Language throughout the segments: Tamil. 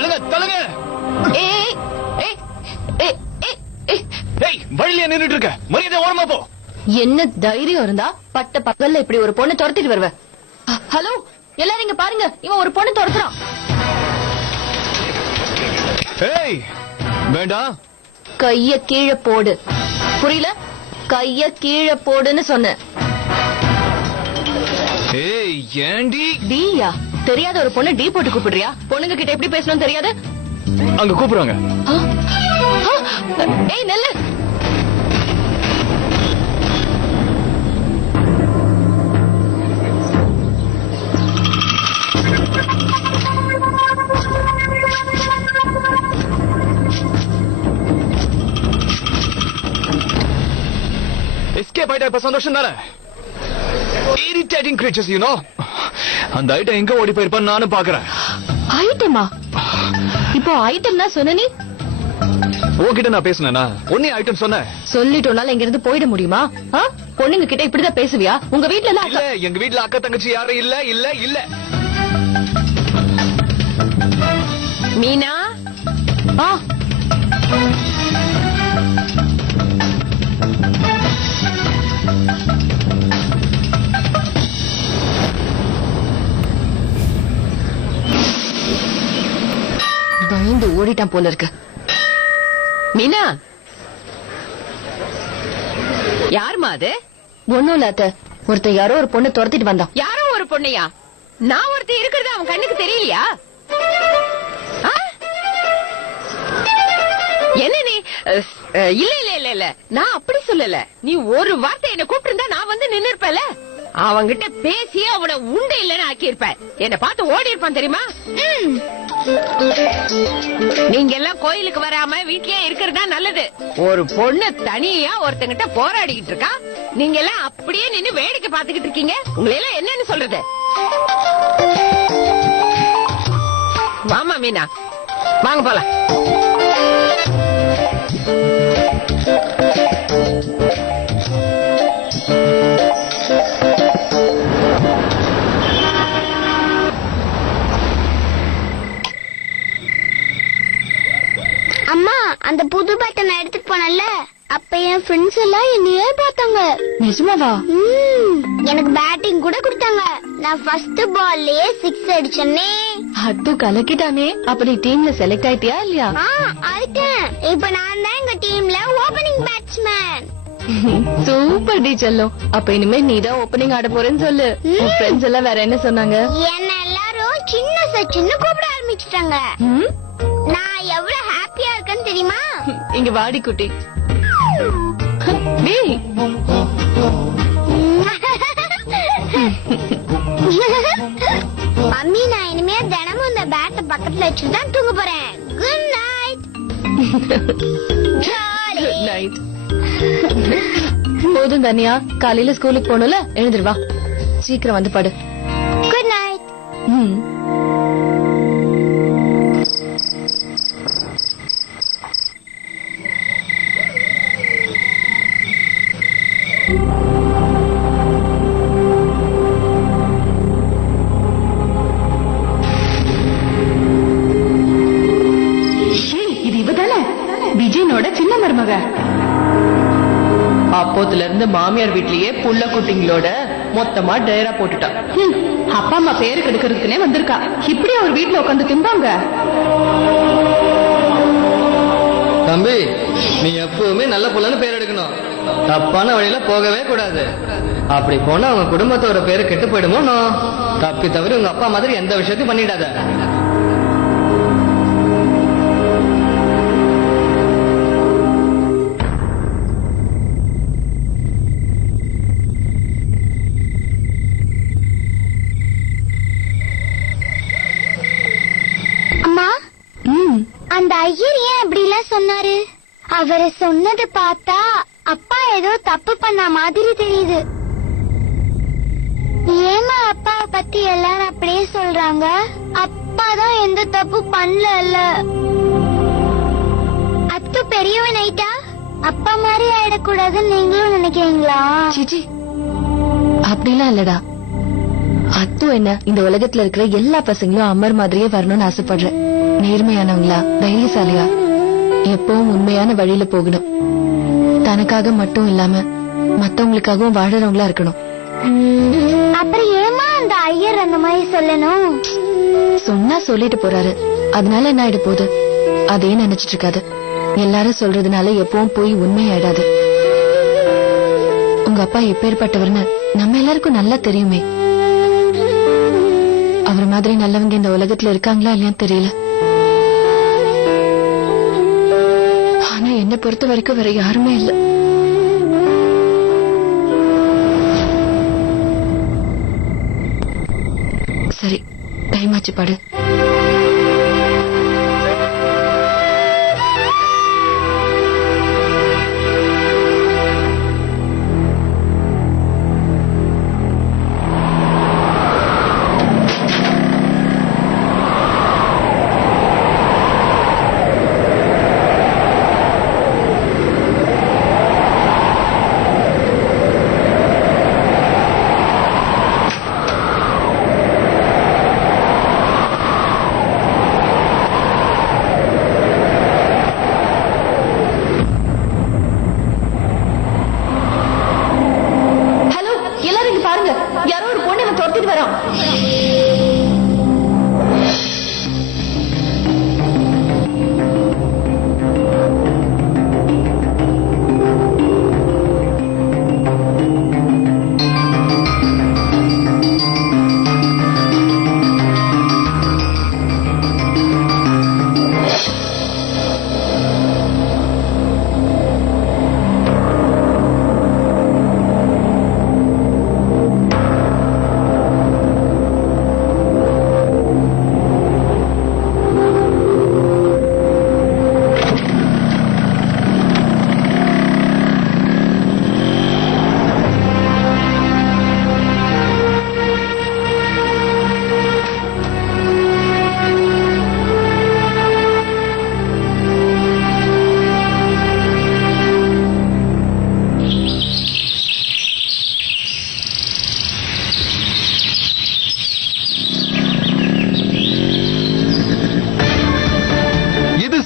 தள்ளுங்க தள்ளுங்க. வழியில நின்னுட்டு இருக்க, மரியாதை ஓரமா போ. என்ன தைரியம் இருந்தா பட்ட பகல்ல இப்படி ஒரு பொண்ணு துரத்திட்டு வருவ? ஹலோ எல்லாரும் இங்க பாருங்க, இவன் ஒரு பொண்ணு துரத்துறான். வேண்டாம், கைய கீழே போடு. புரியல? கைய கீழே போடுன்னு சொன்ன. ஏண்டி டீயா? தெரியாத ஒரு பொண்ணு டீ போட்டு கூப்பிடுறியா? பொண்ணுங்க கிட்ட எப்படி பேசணும் தெரியாது? அங்க கூப்பிடுறாங்க. ஏய் நெல்லு. எஸ்கேப் ஆயிட்டா இப்ப சந்தோஷம் தானே? irritating creatures, you know. அந்த ஐட்டம் எங்க ஓடி போயிருப்பான்னு நானும் பாக்குறேன். ஐட்டமா? இப்போ ஐட்டம் தான் சொன்ன நீ? உன்கிட்ட நான் பேசுனேனா? ஒன்னே ஐட்டம் சொன்ன. சொல்லிட்டோனால இங்க இருந்து போயிட முடியுமா? பொண்ணுங்க கிட்ட இப்படிதான் பேசுவியா? உங்க வீட்டுல எல்லாம் இல்ல, எங்க வீட்டுல அக்கா தங்கச்சி யாரும் இல்ல இல்ல இல்ல. மீனா பயந்து ஓடிட்டான் போல இருக்கு. மீனா, யாருமா அது? ஒண்ணும் இல்ல அத்தை, ஒருத்தர் யாரோ ஒரு பொண்ணு துரத்திட்டு வந்தான். யாரோ ஒரு பொண்ணையா? நான் ஒருத்தி இருக்கிறது அவன் கண்ணுக்கு தெரியலையா? என்ன நீ? இல்ல இல்ல இல்ல இல்ல, நான் அப்படி சொல்லல. நீ ஒரு வார்த்தை என்ன கூப்பிட்டு இருந்தா நான் வந்து நின்னு இருப்பேல. அவங்கிட்ட பேசி அவனை உண்டை இல்லன்னு ஆக்கியிருப்பேன். என்ன பார்த்து ஓடி இருப்பான் தெரியுமா? நீங்க எல்லாம் கோயிலுக்கு வராம வீட்லயே இருக்கிறதா நல்லது. ஒரு பொண்ணு தனியா ஒருத்தங்கிட்ட போராடிக்கிட்டு இருக்கா, நீங்க எல்லாம் அப்படியே நின்னு வேடிக்கை பாத்துக்கிட்டு இருக்கீங்க. உங்களை எல்லாம் என்னன்னு சொல்றது? வாமா மீனா, வாங்க போலாம். அம்மா, அந்த புது பேட்டை நான் எடுத்துட்டு போனேன்ல, அப்ப என் ஃப்ரெண்ட்ஸ் எல்லாம் என்னையே பார்த்தாங்க. நிஜமாவா? எனக்கு பேட்டிங் கூட கொடுத்தாங்க. நான் ஃபர்ஸ்ட் பால்லயே 6 அடிச்சேனே. அது கலக்கிட்டானே. அப்படி டீம்ல செலக்ட் ஆயிட்டியா இல்லையா? ஆயிட்டேன். இப்ப நான் தான் எங்க டீம்ல ஓபனிங் பேட்ஸ்மேன். சூப்பர் டி செல்லம். அப்ப இனிமே நீதான் ஓபனிங் ஆட போறேன்னு சொல்லு. உன் ஃப்ரெண்ட்ஸ் எல்லாம் வேற என்ன சொன்னாங்க? என்ன எல்லாரும் சின்ன சச்சின்னு கூப்பிட ஆரம்பிச்சிட்டாங்க. நான் எவ்வளவு ஹாப்பியா இருக்கேன்னு தெரியுமா? இங்க வாடி குட்டி. மம்மி, நான் இனிமே தினமும் இந்த பேட்டை பக்கத்துல வச்சுட்டு தான் தூங்க போறேன். Good night. Good night. போதும் தனியா, காலையில ஸ்கூலுக்கு போகணும்ல, எழுந்திருவா. சீக்கிரம் வந்து படு. Good night. இது இவதானே விஜயனோட சின்ன மருமக. அப்போத்துல இருந்து மாமியார் வீட்லயே புள்ள குட்டிங்களோட மொத்தமா டயரா போட்டுட்டா. அப்பா அம்மா பேரு கெடுக்கிறதுக்குனே வந்திருக்கா. இப்படி அவர் வீட்டுல உட்காந்து திம்பாங்க. தம்பி, நீ எப்பவுமே நல்ல புள்ளன்னு பேர் எடுக்கணும். தப்பான வழியில போகவே கூடாது. அப்படி போனா அவங்க குடும்பத்தோட பேரு கெட்டு போயிடுமோ. தப்பி தவிர உங்க அப்பா மாதிரி எந்த விஷயத்தையும் பண்ணிடாத. அம்மா, அந்த ஐயர் ஏன் அப்படி எல்லாம் சொன்னாரு? அவரை சொன்னது பார்த்தா அப்பா ஏதோ தப்பு பண்ண மாதிரி தெரியுது. ஏமா அப்பாவை பத்தி எல்லாரும் அப்படியே சொல்றாங்க? அப்பா தான் எந்த தப்பு பண்ணல. அத்து பெரியவன் ஆயிட்டா அப்பா மாதிரி ஆயிடக்கூடாதுன்னு நீங்களும் நினைக்கிறீங்களா? சிச்சி, அப்படிலாம் இல்லடா. அத்து என்ன, இந்த உலகத்துல இருக்கிற எல்லா பசங்களும் அம்மர் மாதிரியே வரணும்னு ஆசைப்படுறேன். நேர்மையானவங்களா தைரியசாலியா எப்பவும் உண்மையான வழியில போகணும். தனக்காக மட்டும் இல்லாம மத்தவங்களுக்காகவும் வாழறவங்களா இருக்கணும். அப்புறம் ஏமா அந்த ஐயர் அந்த மாதிரி சொல்லணும்? சொன்னா சொல்லிட்டு போறாரு, அதனால என்ன ஆயிட போகுது? அதே நினைச்சிட்டு இருக்காது. எல்லாரும் சொல்றதுனால எப்பவும் போய் உண்மையாயிடாது. உங்க அப்பா எப்பேற்பட்டவர்னு நம்ம எல்லாருக்கும் நல்லா தெரியுமே. அவர் மாதிரி நல்லவங்க இந்த உலகத்துல இருக்காங்களா இல்லையான்னு தெரியல. ஆனா என்ன பொறுத்த வரைக்கும் வேற யாருமே இல்ல. சரி, டைம் ஆச்சு, பாடு. யாரோ ஒரு பொண்ணு இவன் துரத்திட்டு வரான்.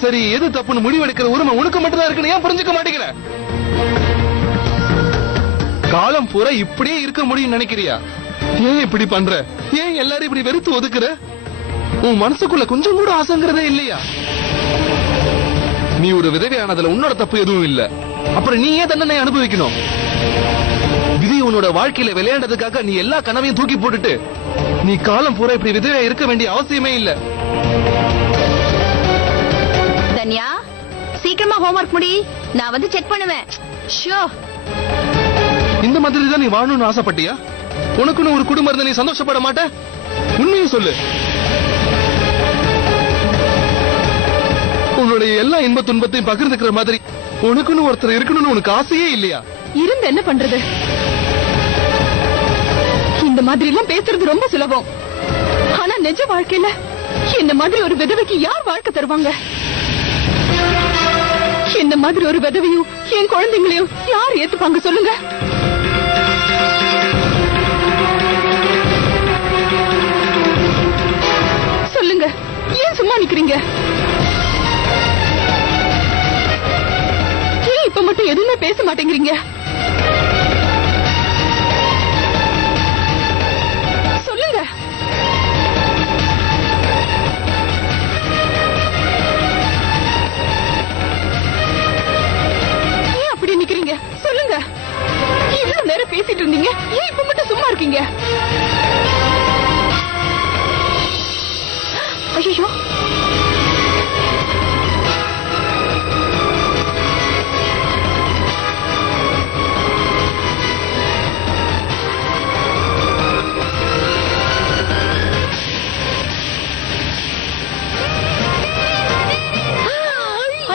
சரி எது தப்புன்னு முடிவெடுக்கிற உரிமை உனக்கு மட்டும்தான் இருக்குன்னு ஏன் புரிஞ்சுக்க மாட்டேங்கிற? காலம் பூரா இப்படியே இருக்க முடியும் நினைக்கிறியா? ஏன் இப்படி பண்ற? ஏன் எல்லாரும் இப்படி வெறுத்து ஒதுக்குற? உன் மனசுக்குள்ள கொஞ்சம் கூட ஆசைங்கிறதே இல்லையா? நீ ஒரு விதவையானதுல உன்னோட தப்பு எதுவும் இல்ல. அப்புறம் நீ ஏன் தண்டனை அனுபவிக்கணும்? விதி உன்னோட வாழ்க்கையில விளையாண்டதுக்காக நீ எல்லா கனவையும் தூக்கி போட்டுட்டு நீ காலம் பூரா இப்படி விதவையா இருக்க வேண்டிய அவசியமே இல்ல. தன்யா, சீக்கிரமா ஹோம்வொர்க் முடி, நான் வந்து செக் பண்ணுவேன். ஷோ, இந்த மாதிரி தான் நீ வாழணும்னு ஆசைப்பட்டியா? உனக்குன்னு ஒரு குடும்பம் இருந்தா நீ சந்தோஷப்பட மாட்ட? உண்மையை சொல்லு. உன்னுடைய எல்லா இன்ப துன்பத்தையும் பகிர்ந்துக்கிற மாதிரி உனக்குன்னு ஒருத்தர் இருக்கணும்னு உனக்கு ஆசையே இல்லையா? இருந்து என்ன பண்றது? இந்த மாதிரி எல்லாம் பேசுறது ரொம்ப சுலபம். ஆனா நிஜ வாழ்க்கையில இந்த மாதிரி ஒரு விதவைக்கு யார் வாழ்க்கை தருவாங்க? இந்த மாதிரி ஒரு விதவையும் என் குழந்தைங்களையும் யார் ஏத்துப்பாங்க சொல்லுங்க? சொல்லுங்க, ஏன் சும்மா நிக்கிறீங்க? ஏன் இப்ப மட்டும் எதுவுமே பேச மாட்டேங்கிறீங்க? சொல்லுங்க. ஏன் அப்படி நிக்கிறீங்க? சொல்லுங்க. இவ்வளவு நேரம் பேசிட்டு இருந்தீங்க, ஏன் இப்ப மட்டும் சும்மா இருக்கீங்க? ஐயோ,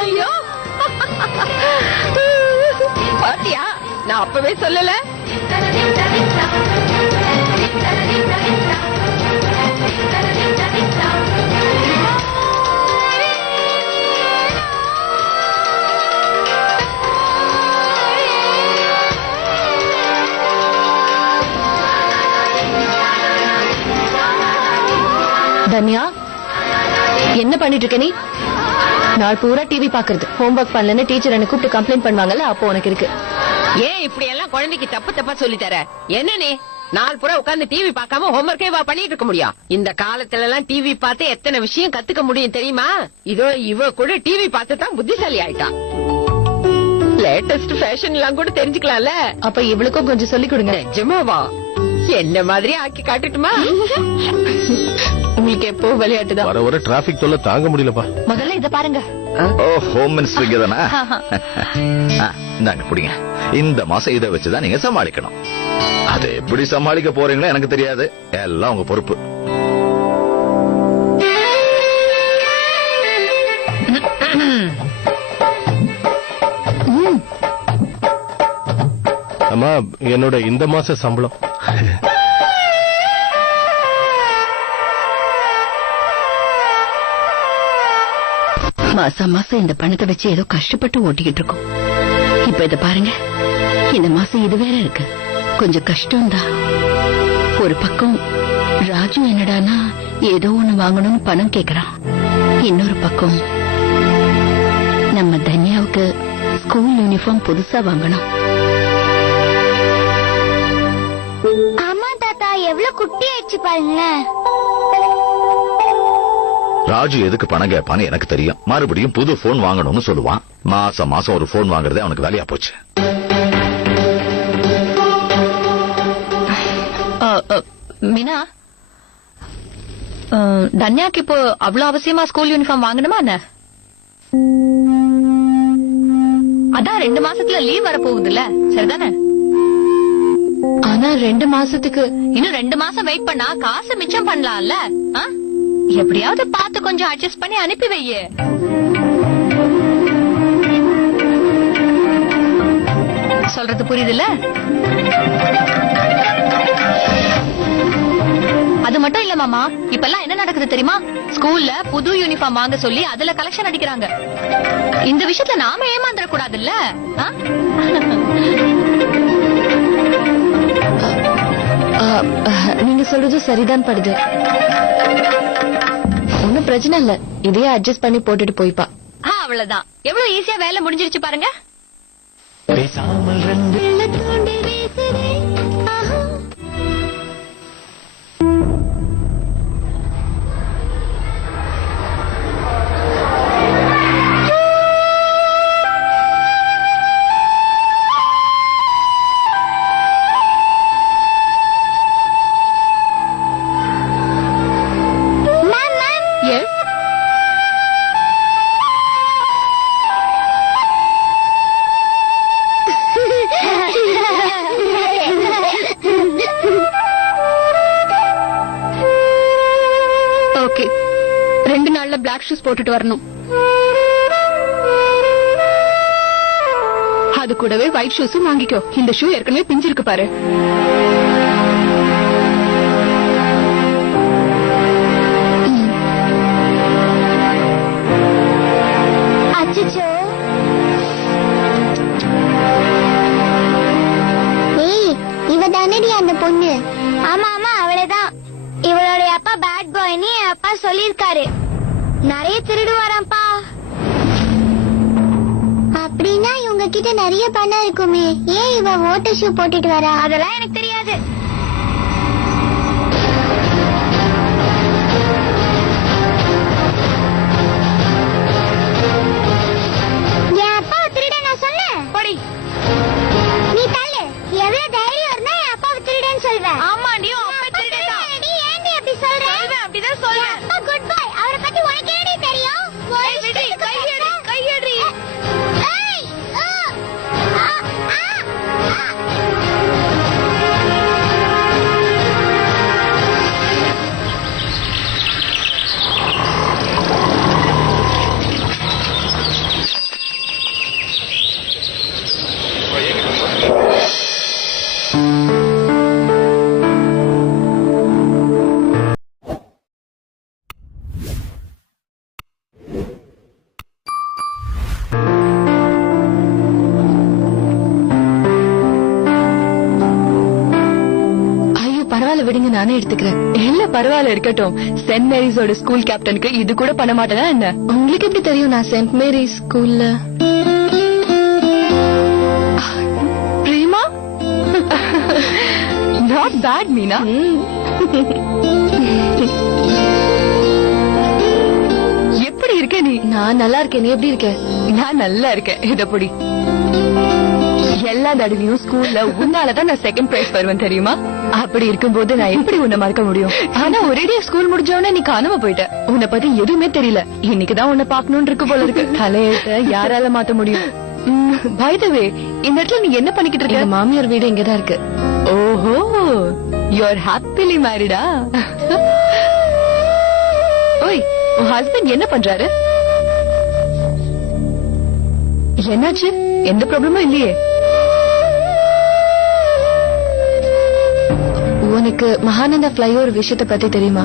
ஐயோ, பாத்தியா, நான் அப்பவே சொல்லல. தன்யா, என்ன பண்ணிட்டு இருக்க நீ? நாள் பூரா டிவி பாக்குறது, ஹோம்வொர்க் பண்ணலன்னு டீச்சர் என்ன கூப்பிட்டு கம்ப்ளைண்ட் பண்ணுவாங்கல்ல, அப்போ உனக்கு இருக்கு. ஏன் இப்படி எல்லாம் குழந்தைக்கு தப்பு தப்பா சொல்லி தர? என்ன நீ நாள் பூரா உட்கார்ந்து டிவி பார்க்காம ஹோம்வொர்க்கே பண்ணிட்டு இருக்க முடியும்? இந்த காலத்துல எல்லாம் டிவி பார்த்து எத்தனை விஷயம் கத்துக்க முடியும் தெரியுமா? இதோ இவ கூட டிவி பார்த்து தான் புத்திசாலி ஆயிட்டான். லேட்டஸ்ட் ஃபேஷன் எல்லாம் கூட தெரிஞ்சுக்கலாம்ல. அப்ப இவளுக்கும் கொஞ்சம் சொல்லி கொடுங்க. நிஜமாவா? என்ன மாதிரி ஆக்கி காட்டுட்டுமா? உங்களுக்கு எப்போ விளையாட்டுதான். வர வர டிராபிக் தொல்லை தாங்க முடியலப்பா. முதல்ல இத பாருங்க. ஓ, ஹோம் மினிஸ்டர் இங்க தானா? இந்தாங்க புடிங்க. இந்த மாசம் இதை வச்சுதான் நீங்க சமாளிக்கணும். அதை எப்படி சமாளிக்க போறீங்களோ எனக்கு தெரியாது, எல்லாம் உங்க பொறுப்பு. அம்மா, என்னோட இந்த மாச சம்பளம். மாசம் மாசம் இந்த பணத்தை வச்சு ஏதோ கஷ்டப்பட்டு ஓட்டிக்கிட்டு இருக்கோம். இப்ப இத பாருங்க, இந்த மாசம் இது வேற இருக்கு, கொஞ்சம் கஷ்டம்தான். ஒரு பக்கம் ராஜு என்னடானா ஏதோ ஒண்ணு வாங்கணும்னு பணம் கேக்குறான். இன்னொரு பக்கம் நம்ம தன்யாவுக்கு ஸ்கூல் யூனிஃபார்ம் புதுசா வாங்கணும். ஆமா தாத்தா, எவ்வளவு குட்டி ஆயிடுச்சு பாருங்களேன். ராஜு எதுக்கு பணம் கேட்பான்னு எனக்கு தெரியும். மறுபடியும் புது போன் வாங்கணும்னு சொல்லுவான். மாசம் மாசம் ஒரு போன் வாங்குறதே அவனுக்கு வேலையா போச்சு. மீனா, தன்யாக்கு இப்போ அவ்வளவு அவசியமா ஸ்கூல் யூனிஃபார்ம் வாங்கணுமா என்ன? அதான் 2 மாசத்துல லீவ் வர போகுதுல்ல, சரிதானே? ஆனா 2 மாசத்துக்கு இன்னும் 2 மாசம் வெயிட் பண்ணா காசு மிச்சம் பண்ணலாம்ல. எப்படியாவது பார்த்து கொஞ்சம் அட்ஜஸ்ட் பண்ணி அனுப்பி வையே. சொல்றது புரியுதுல்ல? அது மட்டும் இல்ல மாமா, இப்பெல்லாம் என்ன நடக்குது தெரியுமா? ஸ்கூல்ல புது யூனிஃபார்ம் வாங்க சொல்லி அதுல கலெக்ஷன் அடிக்கிறாங்க. இந்த விஷயத்துல நாம ஏமாந்துட கூடாதுல்ல? நீங்க சொல்றது சரிதான் படுது. ஒன்னும் பிரச்சனை இல்ல, இதையே அட்ஜஸ்ட் பண்ணி போட்டுட்டு போய்ப்பா. அவ்வளவுதான். எவ்வளவு ஈஸியா வேலை முடிஞ்சிருச்சு பாருங்க. ஓகே, 2 நாள்ல பிளாக் ஷூஸ் போட்டுட்டு வரணும். அது கூடவே ஒயிட் ஷூஸும் வாங்கிக்கோ. இந்த ஷூ ஏற்கனவே பிஞ்சிருக்கு பாரு. அச்சச்சோ, ஏய், இவ தானடி அந்த பொண்ணு? ஆமா ஆமா, அவளேதான். இவளுடைய அப்பா பேட் பாய்னு என் அப்பா சொல்லிருக்காரு. நிறைய திருடுவாராம்பா. அப்படின்னா இவங்க கிட்ட நிறைய பணம் இருக்குமே, ஏன் இவ ஓட்ட ஷூ போட்டுட்டு வரா? அதெல்லாம் எனக்கு தெரியாது. என் அப்பா திருட நான் சொன்னேன். போடி நீ தள்ளு. எவ்வளவு தைரியம் இருந்தா என் அப்பா திருடன்னு சொல்வேன்? ஆமா, நீ அப்பா திருடா. நீ ஏன் அப்படி சொல்ற? அப்படிதான் சொல்றேன். அப்பா குட் பை. அவரை பத்தி உனக்கு ஏடி தெரியும்? கையடி. ஏய், இது நானே எடுத்துக்கிறேன். இல்ல பரவாயில்ல இருக்கட்டும். சென்ட் மேரிஸோட ஸ்கூல் கேப்டனுக்கு இது கூட பண்ண மாட்டேனா என்ன? உங்களுக்கு எப்படி தெரியும் நான் சென்ட் மேரிஸ் ஸ்கூல்ல? Prema, not bad Meena. எப்படி இருக்க நீ? நான் நல்லா இருக்கேன். நீ எப்படி இருக்க? நான் நல்லா இருக்கேன். இதப்படி எல்லா தடவையும் ஸ்கூல்ல உன்னாலதான் நான் செகண்ட் பிரைஸ் வருவேன் தெரியுமா? அப்படி இருக்கும்போது நான் எப்படி உன்னை மறக்க முடியும்? ஆனா ஒரேடியா ஸ்கூல் முடிஞ்சவொடனே நீ காணாம போயிட்ட. உன்னை பத்தி எதுவுமே தெரியல. இன்னைக்குதான் உன்னை பாக்கணும்னு இருக்கு போல இருக்கு. தலையெழுத்த யாரால மாத்த முடியும்? பை தி வே, இந்த இடத்துல நீ என்ன பண்ணிக்கிட்டு இருக்க? மாமியார் வீடு இங்கதான் இருக்கு. ஓஹோ, யூ ஆர் ஹாப்பிலி மேரிடா? ஓய், உன் ஹஸ்பண்ட் என்ன பண்றாரு? என்னாச்சு? எந்த ப்ராப்ளமும் இல்லையே? உனக்கு மகானந்தா ஃபிளைஓவர் விஷயத்தை பத்தி தெரியுமா?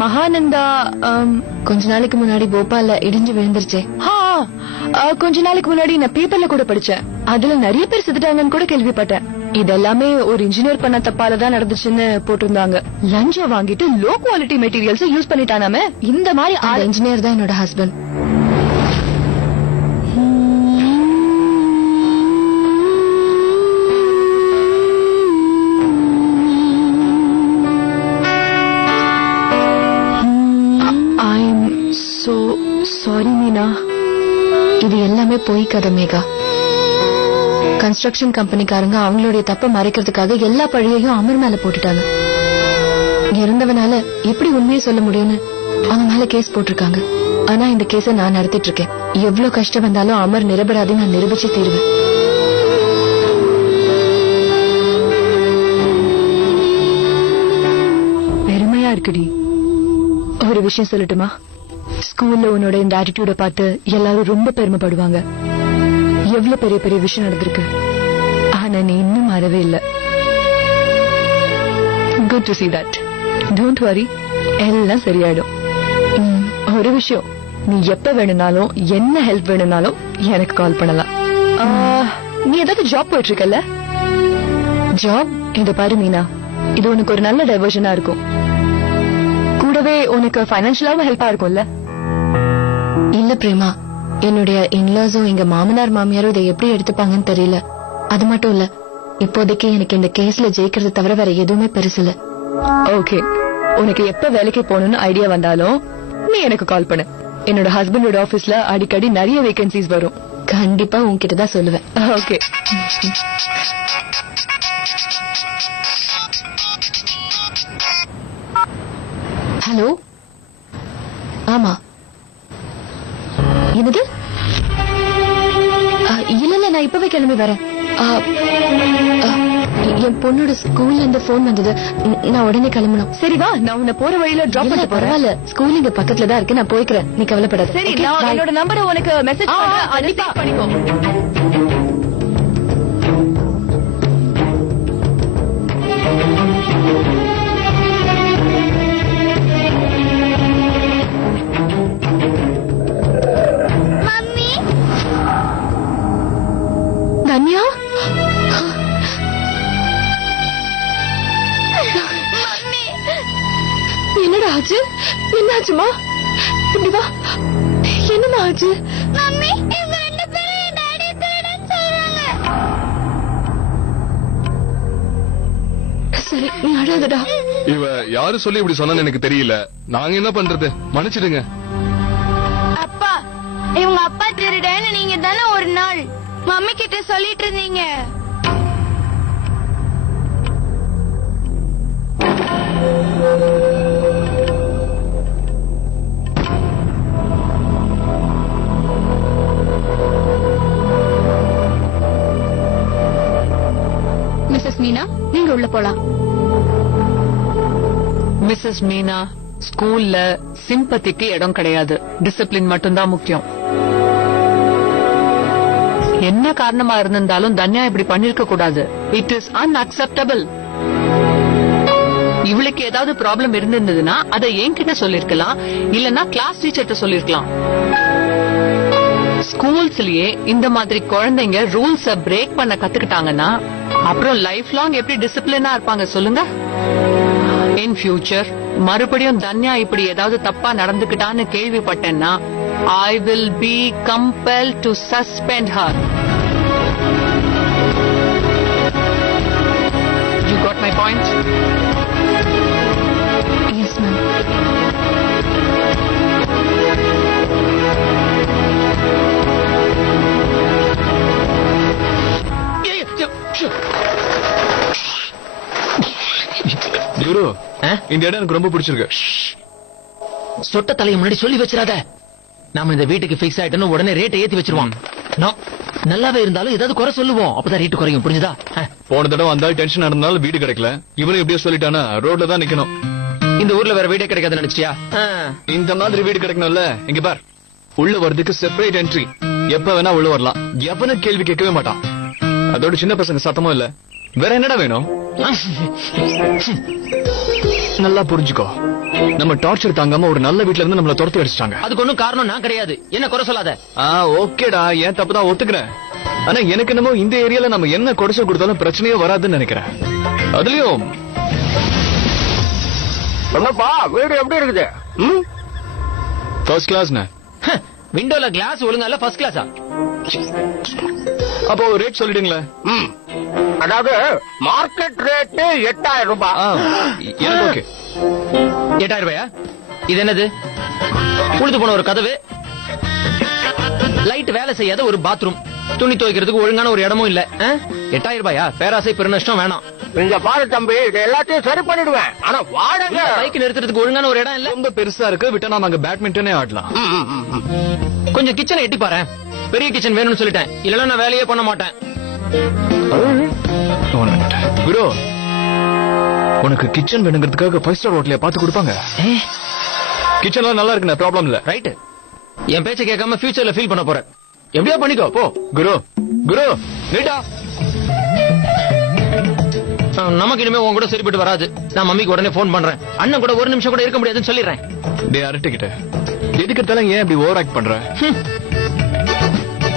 மகானந்தா கொஞ்ச நாளைக்கு முன்னாடி போபால்ல இடிஞ்சு விழுந்துருச்சே. கொஞ்ச நாளைக்கு முன்னாடி நான் பேப்பர்ல கூட படிச்சேன். அதுல நிறைய பேர் செத்துட்டாங்கன்னு கூட கேள்விப்பட்டேன். இதெல்லாமே ஒரு இன்ஜினியர் பண்ண தப்பாலதான் நடந்துச்சுன்னு போட்டிருந்தாங்க. லஞ்சம் வாங்கிட்டு லோ குவாலிட்டி மெட்டீரியல்ஸ் யூஸ் பண்ணிட்டானாமே. இந்த மாதிரி இன்ஜினியர் தான் என்னோட ஹஸ்பண்ட். சாரி மீனா, இது எல்லாமே போய் கதை மேகா. கன்ஸ்ட்ரக்ஷன் கம்பெனிக்காரங்க அவங்களுடைய தப்ப மறைக்கிறதுக்காக எல்லா பழியையும் அமர் மேல போட்டுட்டாங்க. இறந்தவனால எப்படி உண்மையை சொல்ல முடியும்னு அவன் மேல கேஸ் போட்டிருக்காங்க. ஆனா இந்த கேஸ நான் நடத்திட்டு இருக்கேன். எவ்வளவு கஷ்டம் வந்தாலும் அமர் நிரபராதி நான் நிரூபிச்சு தீருவேன். பெருமையா இருக்குடி. ஒரு விஷயம் சொல்லட்டுமா? ஸ்கூல்ல உன்னோட இந்த ஆட்டிடியூட பார்த்து எல்லாரும் ரொம்ப பெருமைப்படுவாங்க. எவ்வளவு பெரிய பெரிய விஷயம் நடந்திருக்கு. ஆனா நீ இன்னும் மாறவே இல்ல. Good to see that. Don't worry, எல்லாம் சரியாயிடும். ஒரு விஷயம், நீ எப்ப வேணும்னாலும் என்ன ஹெல்ப் வேணும்னாலும் எனக்கு கால் பண்ணலாம். நீ ஏதாவது ஜாப் போயிட்டு இருக்கல? ஜாப்? இத பாரு மீனா, இது உனக்கு ஒரு நல்ல டைவர்ஷனா இருக்கும். கூடவே உனக்கு பைனான்சியலாவும் ஹெல்ப்பா இருக்கும்ல? இல்ல பிரேமா, என்னுடைய இன்லாஸும் எங்க மாமனார் மாமியாரும் இதை எப்படி எடுத்துப்பாங்கன்னு தெரியல. அது மட்டும் இல்ல, இப்போதைக்கு எனக்கு இந்த கேஸ்ல ஜெயிக்கிறது தவிர வேற எதுவுமே பெருசு இல்ல. ஓகே, உனக்கு எப்ப வேலைக்கு போகணும்னு ஐடியா வந்தாலும் நீ எனக்கு கால் பண்ணு. என்னோட ஹஸ்பண்டோட ஆபீஸ்ல அடிக்கடி நிறைய வேகன்சிஸ் வரும். கண்டிப்பா உன்கிட்ட தான் சொல்லுவேன். ஓகே. ஹலோ. ஆமா. என்னது? இல்ல இல்ல, நான் இப்பவே கிளம்பி வரேன். என் பொண்ணோட ஸ்கூல்ல இருந்து போன் வந்தது. நான் உடனே கிளம்பணும். சரி வா, நான் உன்னை போற வழியில டிராப் பண்ண. பரவாயில்ல, ஸ்கூல் இங்க பக்கத்துல தான் இருக்கு. நான் போய்க்கிறேன், நீ கவலைப்படாத. சரி, நான் என்னோட நம்பரை உனக்கு மெசேஜ் பண்றேன். அதை சேவ் பண்ணிக்கோ. தன்யா, என்னடா ஆச்சு? என்னாச்சுமா? இப்படி வா. என்னடா ஆச்சு? மம்மி, இவங்க ரெண்டு பேரும் டாடி திருடன் சொல்றாங்க. சரி, நீ அழாதடா. இவ யாரு சொல்லி இப்படி சொன்னான்னு எனக்கு தெரியல. நாங்க என்ன பண்றது? மன்னிச்சிடுங்க. அப்பா, இவங்க அப்பா திருடன்னு நீங்க தானே ஒரு நாள் மம்மி கிட்ட சொல்லிட்டு இருந்தீங்க. மிஸ்ஸஸ் மீனா, நீங்க உள்ள போலாம். மிஸ்ஸஸ் மீனா, ஸ்கூல்ல சிம்பத்திக்கு இடம் கிடையாது. டிசிப்ளின் மட்டும்தான் முக்கியம். என்ன காரணமா இருந்திருந்தாலும் தன்யா இப்படி பண்ணிருக்க கூடாது. It is unacceptable. இவளுக்கு ஏதாவது ப்ராப்ளம் இருந்திருந்ததுன்னா அதை என்கிட்ட சொல்லிருக்கலாம், இல்லன்னா கிளாஸ் டீச்சர்கிட்ட சொல்லிருக்கலாம். ஸ்கூல்ஸ்லயே இந்த மாதிரி குழந்தைங்க ரூல்ஸ பிரேக் பண்ண கத்துக்கிட்டாங்கன்னா அப்புறம் லைஃப் லாங் எப்படி டிசிப்ளினா இருப்பாங்க சொல்லுங்க? இன் ஃபியூச்சர் மறுபடியும் தன்யா இப்படி ஏதாவது தப்பா நடந்துக்கிட்டான்னு கேள்விப்பட்டேன்னா I will be compel to suspend her. You got my point? Yes ma'am. குரு, இந்த இடம் எனக்கு ரொம்ப பிடிச்சிருக்கு. சொட்ட தலையை முன்னாடி சொல்லி வச்சிடாத. நாம இந்த வீட்டுக்கு பிக்ஸ் ஆயிட்டோம், உடனே ரேட்டை ஏத்தி வச்சிருவோம். நல்லாவே இருந்தாலும் ஏதாவது குறை சொல்லுவோம், அப்பதான் ரேட்டு குறையும். புரிஞ்சுதா? போன தடவை வந்தாலும் டென்ஷன் நடந்தாலும் வீடு கிடைக்கல. இவனும் எப்படியோ சொல்லிட்டானா ரோட்ல தான் நிக்கணும். இந்த ஊர்ல வேற வீடே கிடைக்காது நினைச்சியா? இந்த மாதிரி வீடு கிடைக்கணும்ல. இங்க பார், உள்ள வர்றதுக்கு செப்பரேட் என்ட்ரி. எப்ப வேணா உள்ள வரலாம். எவனும் கேள்வி கேட்கவே மாட்டான். அதோட சின்ன பசங்க சத்தமும் இல்ல. வேற என்னடா வேணும்? நல்லா புரிஞ்சுக்கோ, நம்ம டார்ச்சர் தாங்காம ஒரு நல்ல வீட்ல இருந்து நம்மள துரத்தி அடிச்சிட்டாங்க. அதுக்கு ஒன்னும் காரணம் நான் கிடையாது. என்ன குறை சொல்லாத. ஓகேடா, ஏன் தப்பு தான் ஒத்துக்கிறேன். ஆனா எனக்கு என்னமோ இந்த ஏரியால நம்ம என்ன குறைச்சல் கொடுத்தாலும் பிரச்சனையே வராதுன்னு நினைக்கிறேன். அதுலயும் வீடு எப்படி இருக்குது? ஃபர்ஸ்ட் கிளாஸ்ண்ணே. விண்டோல கிளாஸ் ஒழுங்கா இல்ல, ஃபர்ஸ்ட் கிளாஸா? அப்போ ரேட் சொல்லிடுங்களேன். அதாவது மார்க்கெட் ரேட் 8000 ரூபாய். எனக்கு ஓகே. 8000 ரூபாயா? இது என்னது? உழுது போன ஒரு கதவு, லைட் வேலை செய்யாத ஒரு பாத்ரூம், துணி துவைக்கிறதுக்கு ஒழுங்கான ஒரு இடமும் இல்ல. 8000 ரூபாயா? பேராசை பெருநஷ்டம் வேணாம். இங்க பாரு தம்பி, இது எல்லாத்தையும் சரி பண்ணிடுவேன். ஆனா வாடகை. பைக் நிறுத்துறதுக்கு ஒழுங்கான ஒரு இடம் இல்ல. ரொம்ப பெருசா இருக்கு. விட்டா நாம அங்க பேட்மிண்டனே ஆடலாம். கொஞ்சம் கிச்சனை எட்டி பாரு. பெரிய கிச்சன் வேணும்னு சொல்லிட்டேன், இல்லன்னா நான் வேலையே பண்ண மாட்டேன். குரு, உனக்கு கிச்சன் வேணுங்கிறதுக்காக 5 ஸ்டார் ஹோட்டலையா பார்த்து கொடுப்பாங்க. கிச்சன்லாம் நல்லா இருக்கு, ப்ராப்ளம் இல்ல. ரைட். என் பேச்சை கேட்காம ஃபியூச்சர்ல ஃபீல் பண்ண போறேன். எப்படியா பண்ணிக்கோ போ. குரு, குரு நீட்டா. நமக்கு இனிமே உன் கூட சரிப்பட்டு வராது. நான் மம்மிக்கு உடனே போன் பண்றேன். அண்ணன் கூட ஒரு நிமிஷம் கூட இருக்க முடியாதுன்னு சொல்லிடுறேன். டே அரட்டிக்கிட்ட எதுக்கு தலம் ஏன் இப்படி ஓவர் ஆக்ட் பண்ற?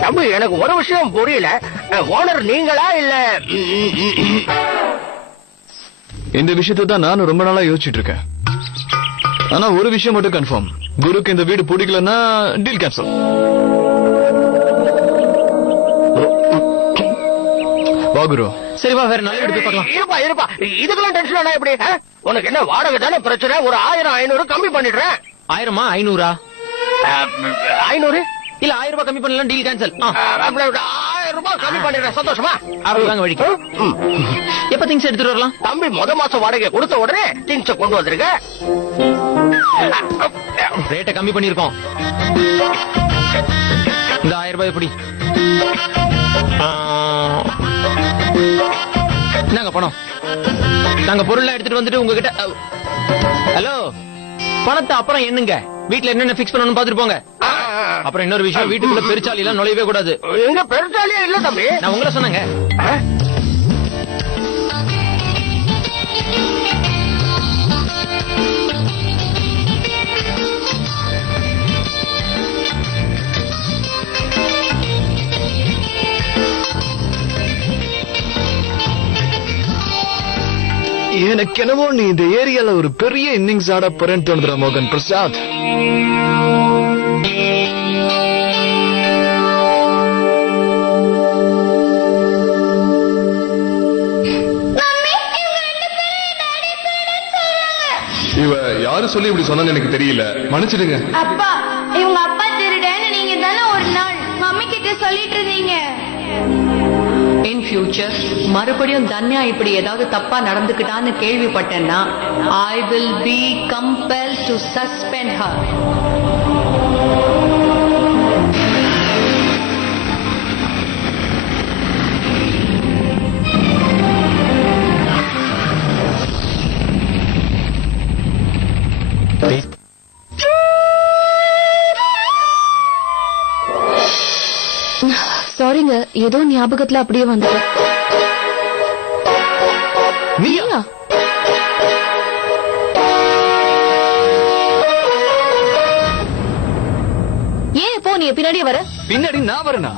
தம்பி, எனக்கு ஒரு விஷயம் புரியல. ஓனர் நீங்களா இல்ல? இந்த விஷயத்தை தான் நானும் ரொம்ப நாளா யோசிச்சுட்டு இருக்கேன். ஆனா ஒரு விஷயம் மட்டும் கன்ஃபார்ம், குருக்கு இந்த வீடு பிடிக்கலன்னா டீல் கேன்சல். வா குரு. சரி வா, வேற நல்ல வீடு போய் பார்க்கலாம். இருப்பா இருப்பா, இதுக்கெல்லாம் டென்ஷன் ஆனா எப்படி? உனக்கு என்ன வாடகை தானே பிரச்சனை? ஒரு 1000-500 கம்மி பண்ணிடுறேன். 1000-ஆ 500-ஆ? 500 இல்ல, 1000 ரூபாய் கம்மி பண்ணலாம், டீல் கேன்சல். 1000 ரூபாய் கம்மி பண்ணிடுறேன். சந்தோஷமா? அவ்வளவுதாங்க வழிக்கு. எப்ப திங்ஸ் எடுத்துட்டு வரலாம்? தம்பி, முத மாசம் வாடகை கொடுத்த உடனே திங்ஸ் கொண்டு வந்திருக்க. ரேட்டை கம்மி பண்ணிருக்கோம். இந்த 1000 ரூபாய் எப்படி? என்னங்க பணம்? நாங்க பொருள் எடுத்துட்டு வந்துட்டு உங்ககிட்ட. ஹலோ, பணத்தை அப்புறம் என்னங்க, வீட்டுல என்னென்ன பிக்ஸ் பண்ணணும்னு பாத்துட்டு போங்க. அப்புறம் இன்னொரு விஷயம், வீட்டுக்குள்ள பெருச்சாலி எல்லாம் நுழையவே கூடாது. எங்க பெருச்சாலியே இல்ல தம்பி. நான் உங்களை சொன்னேங்க. எனக்கு என்னவோ நீ இந்த ஏரியால ஒரு பெரிய இன்னிங்ஸ் ஆட போறேன்னு தோணுதுடா மோகன் பிரசாத். இவ யாரு சொல்லி இப்படி சொன்னான்னு எனக்கு தெரியல, மன்னிச்சிடுங்க. அப்பா, இவங்க அப்பா திருடன்னு நீங்க தானே ஒரு நாள் மம்மி கிட்ட சொல்லிட்டு இருந்தீங்க. இன் ஃபியூச்சர் மறுபடியும் தன்யா இப்படி ஏதாவது தப்பா நடந்துக்கிட்டான்னு கேள்விப்பட்டேன்னா I will be compel to suspend her. சாரிங்க, ஏதோ ஞாபகத்துல அப்படியே வந்துட்டேன். நீயா? ஏன் இப்போ நீ பின்னாடியே வர? பின்னாடி நான் வரேனா?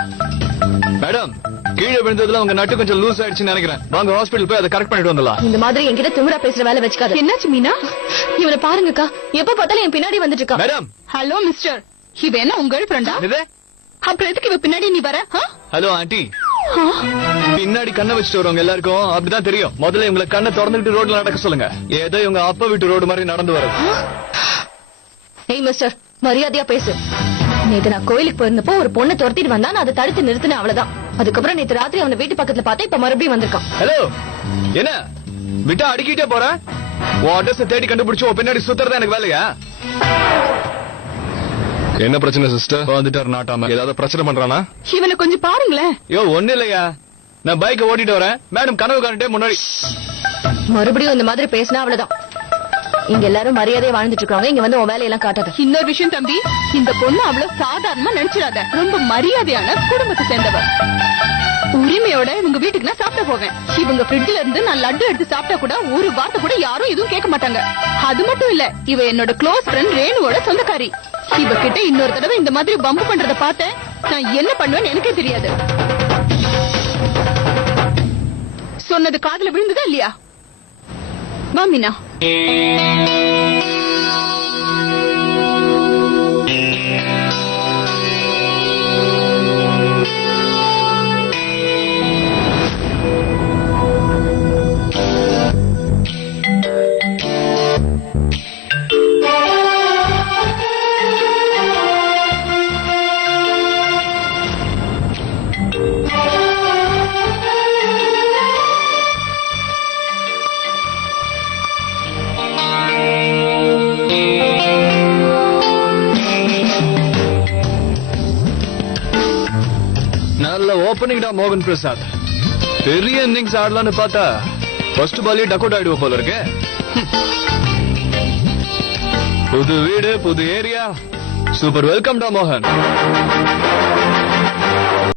மேடம், கீழே விழுந்ததுல உங்க நட்டு கொஞ்சம் லூஸ் ஆயிடுச்சுன்னு நினைக்கிறேன். வாங்க ஹாஸ்பிடல் போய் அதை கரெக்ட் பண்ணிட்டு வந்துடலாம். இந்த மாதிரி என்கிட்ட திமிரா பேசுற வேலை வச்சுக்காத. என்னாச்சு மீனா? இவனை பாருங்கக்கா, எப்ப பார்த்தாலும் என் பின்னாடி வந்துட்டு இருக்கா. மேடம். ஹலோ மிஸ்டர், இவ என்ன உங்க கேர்ள் ஃப்ரெண்டா? அப்புறம் எதுக்கு இவ பின்னாடி நீ வர? ஹலோ ஆண்டி, பின்னாடி கண்ணை வச்சுட்டு வரவங்க எல்லாருக்கும் அப்படிதான் தெரியும். முதல்ல இவங்களை கண்ணை திறந்துட்டு ரோட்ல நடக்க சொல்லுங்க. ஏதோ இவங்க அப்பா வீட்டு ரோடு மாதிரி நடந்து வர. ஏய் மிஸ்டர், மரியாதையா பேசு. நேத்து நான் கோயிலுக்கு போயிருந்தப்போ ஒரு பொண்ணை துரத்திட்டு வந்தா, நான் அதை தடுத்து நிறுத்தினேன், அவ்வளவுதான். அதுக்கப்புறம் நேத்து ராத்திரி அவனை வீட்டு பக்கத்துல பார்த்தா, இப்ப மறுபடியும் வந்திருக்கான். ஹலோ, என்ன விட்டா அடிக்கிட்டே போற? உன் அட்ரஸ் தேடி கண்டுபிடிச்சு உன் பின்னாடி சுத்துறதா எனக்கு வேலையா? என்ன பிரச்சனை சிஸ்டர்? வந்துட்டாரு நாட்டாம ஏதாவது பிரச்சனை பண்றானா? இவனை கொஞ்சம் பாருங்களேன். யோ ஒண்ணு இல்லையா, நான் பைக்கை ஓட்டிட்டு வரேன். மேடம் கனவு காண்டே முன்னாடி. மறுபடியும் இந்த மாதிரி பேசினா அவ்வளவுதான். இங்க எல்லாரும் மரியாதையா வாழ்ந்துட்டு இருக்காங்க. இங்க வந்து உன் வேலையெல்லாம் காட்டாத. இன்னொரு விஷயம் தம்பி, இந்த பொண்ணு அவ்வளவு சாதாரணமா நினைச்சிடாத. ரொம்ப மரியாதையான குடும்பத்தை சேர்ந்தவ. உரிமையோட இவங்க வீட்டுக்கு நான் சாப்பிட போவேன். இவங்க ஃப்ரிட்ஜ்ல இருந்து நான் லட்டு எடுத்து சாப்பிட்டா கூட ஒரு வார்த்தை கூட யாரும் எதுவும் கேட்க மாட்டாங்க. அது மட்டும் இல்ல, இவ என்னோட க்ளோஸ் ஃப்ரெண்ட் ரேணுவோட சொந்தக்காரி. இவ கிட்ட இன்னொரு தடவை இந்த மாதிரி பம்பு பண்றத பார்த்தேன், நான் என்ன பண்ணுவேன்னு எனக்கே தெரியாது. சொன்னது காதுல விழுந்ததா இல்லையா? வா மீனா. நல்ல ஓபனிங் டா மோகன் பிரசாத். பெரிய இன்னிங்ஸ் ஆடலான்னு பார்த்தா ஃபர்ஸ்ட் பாலே டக் அவுட் ஆயிடுவோம் போல இருக்கு. புது வீடு, புது ஏரியா, சூப்பர் வெல்கம் டா மோகன்.